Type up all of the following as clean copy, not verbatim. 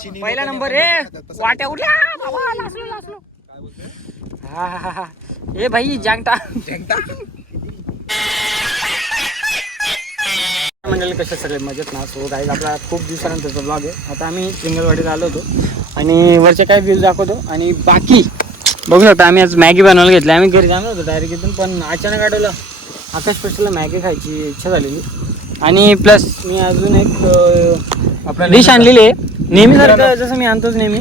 पहिला नंबर वाट्या उठल्या बाबा लासलो हा ए भाई जँगटा मंडळी कशा सगळे मजेत ना. सो गाईज आपला खूप दिवसानंतरचा ब्लॉग आहे. आता आम्ही त्रिंगलवाडीला आलो होतो आणि वरचे काय व्ह्यूज दाखवतो आणि बाकी बघू शकता. आम्ही आज मॅगी बनवायला घेतली. आम्ही घरी जाणार होतो डायरेक्ट इथून, पण अचानक आठवलं आकाश स्पेशलला मॅगी खायची इच्छा झालेली आणि प्लस मी अजून एक आपला डिश आणलेली आहे नेहमीसारखं जसं मी आणतोच नेहमी.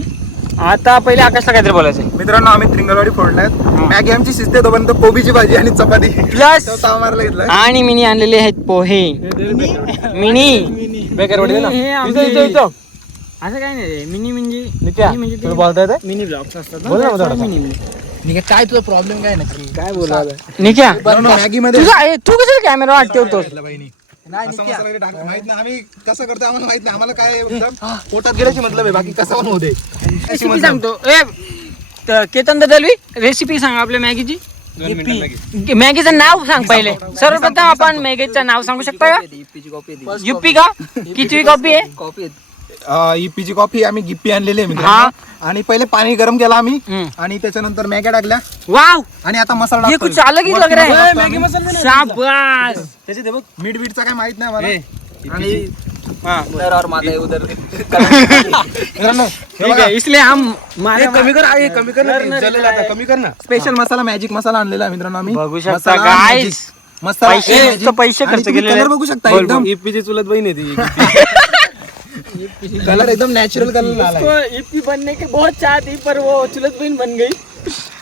आता पहिले आकाशला काहीतरी बोलायचं आहे. मित्रांनो आम्ही त्रिंगलवाडी फोडलाय. मॅगी आमची शिजते तोपर्यंत कोबीची भाजी आणि चपाती प्लस मारला घेतलाय आणि मिनी आणलेले आहेत पोहे मिनी असं काय नाही रे. मिनी म्हणजे बोलताय मिनी ब्लॉग्स असतात. मिनी काय तुझा प्रॉब्लेम काय नक्की काय बोलला निक्या मॅगी मध्ये तू कसं कॅमेरा वाट ठेवतोस. माहित नाही आम्ही कसं करतो आम्हाला माहित नाही. आम्हाला काय पोटात गेल्याची मतलब आहे, बाकी कसं पण होऊ दे. रेसिपी सांगतो केतन दलवी रेसिपी सांग आपल्या मॅगीची. मॅगीचं नाव सांग पहिले. सर्वप्रथम आपण मॅगीचं नाव सांगू शकता का? युपी का कितवी कॉपी आहे? ईपीची कॉफी आम्ही गिप्पी आणलेली आहे मित्रांनो. आणि पहिले पाणी गरम केला आम्ही आणि त्याच्यानंतर मॅगी टाकल्या. वाव आणि आता मसाला ये कुछ अलग ही लग रहा है. मॅगी मसाला शाबाश. त्याचे ते बघ मीठ बीटचा काय माहित नाही मला. आणि उधर और माता है उधर. ठीक है इसलिए हम कमी कर कमी कर ना. स्पेशल मसाला मॅजिक मसाला आणलेला आहे मित्रांनो आम्ही. बघू शकता गाइस मसाला पैसे खर्च केलेले. कलर बघू शकता एकदम ईपीची चुलत बहीण आहे ती. कलर एकदम नॅचरल कलर आला है. ईपी बनने के बहुत चाह थी पर वो चुलत बहन बन गई.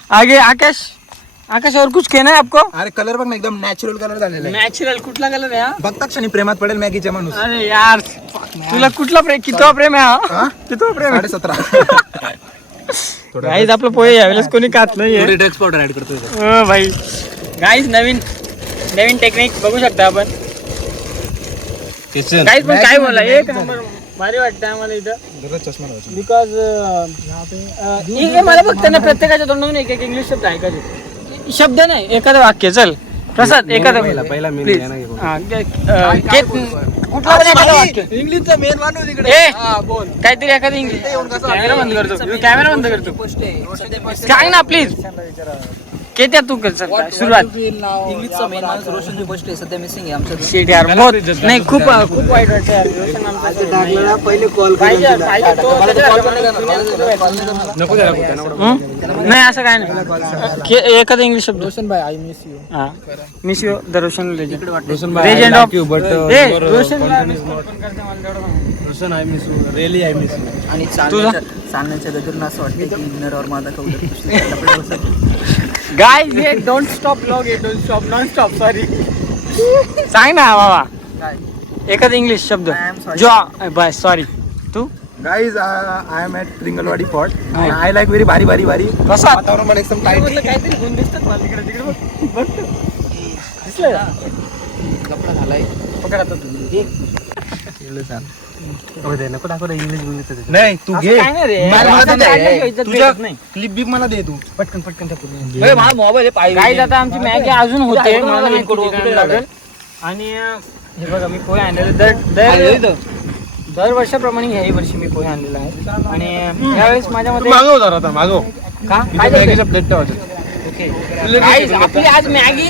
आगे आकाश और कुछ कहना है आपको? अरे कलर बघ ना एकदम नॅचरल कलर झालेला आहे. नॅचरल कुठला कलर आहे हा? बघता क्षणी प्रेमात पडेल मॅगीच्या माणूस. अरे यार तुला कुठला प्रेम कितवा प्रेम आहे हा? कितवा प्रेम आहे? 17.5. गाईज आपलं पोहे यावेळेस कोणी खात नाहीये. ड्रग्स पावडर ऍड करतोय भाई गाईज नवीन टेक्निक बघू शकता आपण. गाईज पण काय बोला एक नंबर भारी वाटतं आम्हाला इथं. चष्मा लावायचा. बिकॉज मला फक्त ना प्रत्येकाच्या तोंडून एक इंग्लिश शब्द ऐकायचे. शब्द नाही एखादं वाक्य. चल प्रसाद एखादं पहिला मी प्लीज. कुठला पण एखादं वाक्य इंग्लिशचा मेन माणूस इकडे. काहीतरी एखादं इंग्लिश. कॅमेरा बंद करतो. सांग ना प्लीज. केत्या तू कर सुरुवात. इंग्लिशचा मेन माणूस रोशनची गोष्ट आहे सध्या मिसिंग आहे आमच्या. शेट यार बहुत नाही खूप वाईट वाटतं यार. रोशन आमचा पहिले कॉल पाहिजे नाही असं काय नाही. एखादा इंग्लिश शब्द. रोशन भाई आय मिस यू. हा miss you the Roshan legend. Legend of you but Roshan Roshan I miss you really I miss you. आणि सांगण्याच्या गजरून असं वाटतं की इग्नर और माझा कौलर. गाइस ये don't stop blog. Don't stop non stop sorry. सांग ना बाबा एखादा इंग्लिश शब्द जो बस. सॉरी तू. Guys I am at Tringalwadi fort. I like very भारी कसा वातावरण पण एकदम टाईट. काहीतरी गुण दिसतात मला तिकडे तिकडे बघ दिसलं का? कपडा घालाय पकड आता तू. नको दाखव इंग्लिश बोलत. नाही तू घे. काय नाही रे. मला असं दे. चाललं की इज्जत तुझ्या भेटत नाही. क्लिप बिप मला दे तू. पटकन माझा मोबाईल काय आता आमची मॅगी अजून होते. मला माहिती किती लागेल. आणि हे बघा मी पोहे आणलेले दर वर्षाप्रमाणे ह्याही वर्षी मी पोहे आणलेला आहे. आणि यावेळेस माझ्यामध्ये मागव जरा आता मागव. का काय मॅगीचा प्लेट ठेवायचं. गाईज आपली आज मॅगी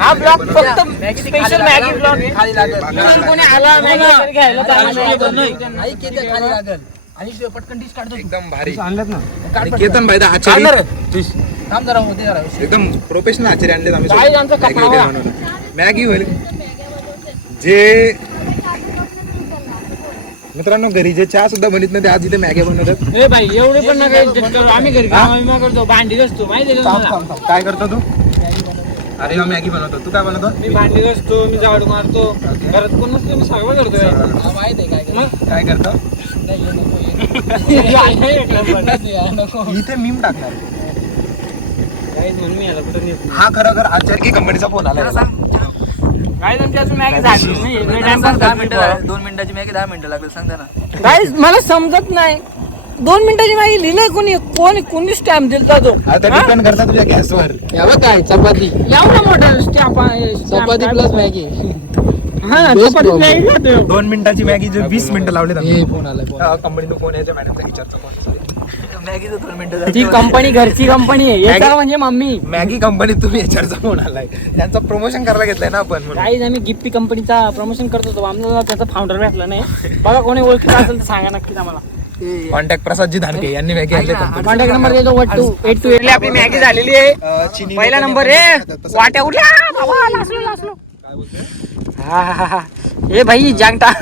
हा ब्लॉग फक्त स्पेशल मॅगी ब्लॉग. कोणी आला मॅगी घ्यायला तर आई केते खाली लागल आणि पटकन डिश काढतो. एकदम भारी आणल्यात ना केतन भाई आचार्य थांब जरा होते जरा. एकदम प्रोफेशनल आचार्य आणले आम्ही. काय आमचं कपाळा. मॅगी होईल जे मित्रांनो घरी जे चहा सुद्धा बनत नाही ते आज इथे मॅगी बनवतात. ए भाई एवढे पण नका इज्जत करू. आम्ही घरी काम करतो भांडी घासतो माहिती आहे का तुम्हाला? काय करतो तू? अरे मॅगी बनवतो. तू काय बनवतो? मी भांडी घासतो मी झाडू मारतो. घरात कोण नसतो मी सगळं करतो. माहित आहे काय मग काय करतो? नको. इथे मीम टाकणार. म्हणून मी याला कुठं नेत हा खरोखर आचार्य की कंपनीचा फोन आला. काय तुमची अजून मॅगी झाली नाही. 2 मिनिटाची मॅगी 10 मिनिटं लागेल सांग ना. गाईज मला समजत नाही 2 मिनिटाची मॅगी लिहिलंय कोणी स्टॅम्प दिलता तो. आता डिपेंड करता तुझ्या गॅसवर. यावं काय चपाती एवढा मोठा स्टॅम्प चपाती प्लस मॅगी. हा चपातीत मॅगी खातो. 2 मिनिटाची मॅगी जे 20 मिनिटं लावले फोन आलाय कंपनीतून फोन यायचा मॅडमचा विचारचा फोन मॅगीचं 2 मिनिटं ती कंपनी घरची कंपनी आहे याचा म्हणजे मम्मी. मॅगी कंपनीत तुम्ही याच्यावरचा फोन आलाय त्यांचं प्रमोशन करायला घेतलंय ना आपण म्हणून. काही आम्ही गिफ्टी कंपनीचा प्रमोशन करत होतो. आम्हाला त्याचा फाउंडर भेटला नाही. बघा कोणी ओळखीचं असेल तर सांगा नक्कीच आम्हाला. कॉन्टॅक्ट प्रसादजी धानके यांनी मॅगी आणली कंपनी. कॉन्टॅक्ट नंबर देतो 8282. आपली मॅगी झालेली आहे. पहिला नंबर वाट्या उठल्या बाबा. लासलो हा ए भाई जांगटा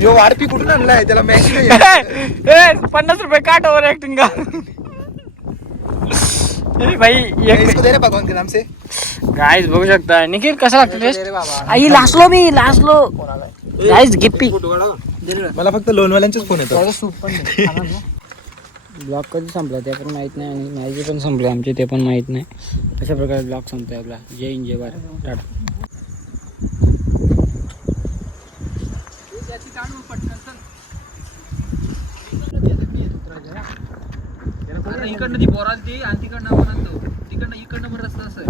जो वारपी कुठून आणलाय त्याला मॅगी 50 रुपये काट ओव्हर ऍक्टिंग का भाई. इसको दे रे भगवान के नाम से. गाईज बघू शकता. निखिल कसं लागतं टेस्ट. आई लासलो गाईज गिप्पी. मला फक्त लोनवाल्यांचेच फोन येतो. ब्लॉग कधी संपला ते पण माहित नाही आणि माझे पण संपले आमचे ते पण माहित नाही. अशा प्रकारे ब्लॉग संपतोय आपला. जय हिंद जय भारत. टाटा. इकडनं ती बोराल ती आणि तिकडनं आपण आणतो इकडनं पण रस्ता असं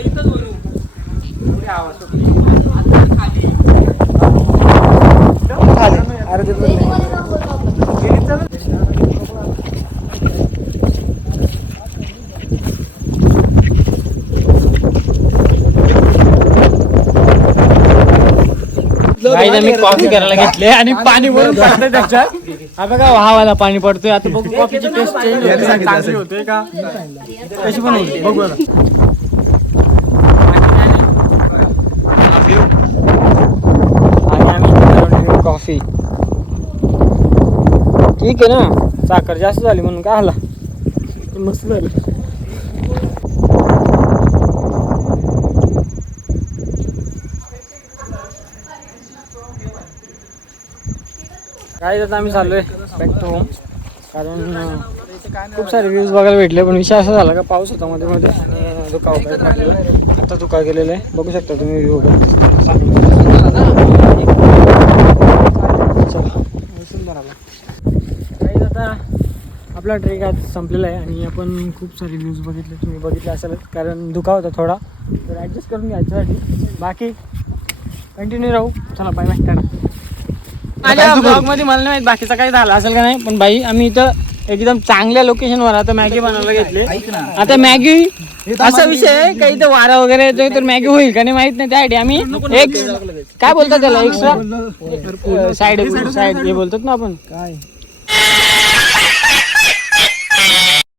इथंच बोलू आम्ही कॉफी करायला घेतले आणि पाणी भरून पडतंय त्याच्यात. हा बघा वाहावाला पाणी पडतोय. आता बघू कॉफीची टेस्ट चेंज चांगली होते का कशी पण होती बघू आता. आणि आम्ही कॉफी ठीक आहे ना. साखर जास्त झाली म्हणून काय आला मस्त झालं. काय आता आम्ही चाललोय बॅक टू होम. कारण खूप सारे व्ह्यूज बघायला भेटले पण विषय असा झाला का पाऊस होता मध्ये मध्ये आणि धुका होता. आता धुका गेलेला आहे बघू शकता तुम्ही व्ह्यू काही. आता आपला ट्रेक आज संपलेला आहे आणि आपण खूप सारे व्ह्यूज बघितले. तुम्ही बघितले असेलच कारण धुका होता थोडा तर ॲडजस्ट करून घ्यायच्यासाठी. बाकी कंटिन्यू राहू. चला बाय बाय. टाटा. माझ्या ब्लॉग मध्ये मला नाही माहित बाकीचं काही झालं असेल का नाही पण बाई आम्ही इथं एकदम चांगल्या लोकेशनवर आता मॅगी बनवायला घेतले. आता मॅगी असा विषय आहे का इथं वारा वगैरे येतोय तर मॅगी होईल का नाही माहित नाही. त्यासाठी आम्ही एक काय बोलतात त्याला एक्स्ट्रा साईड हे बोलतात ना आपण काय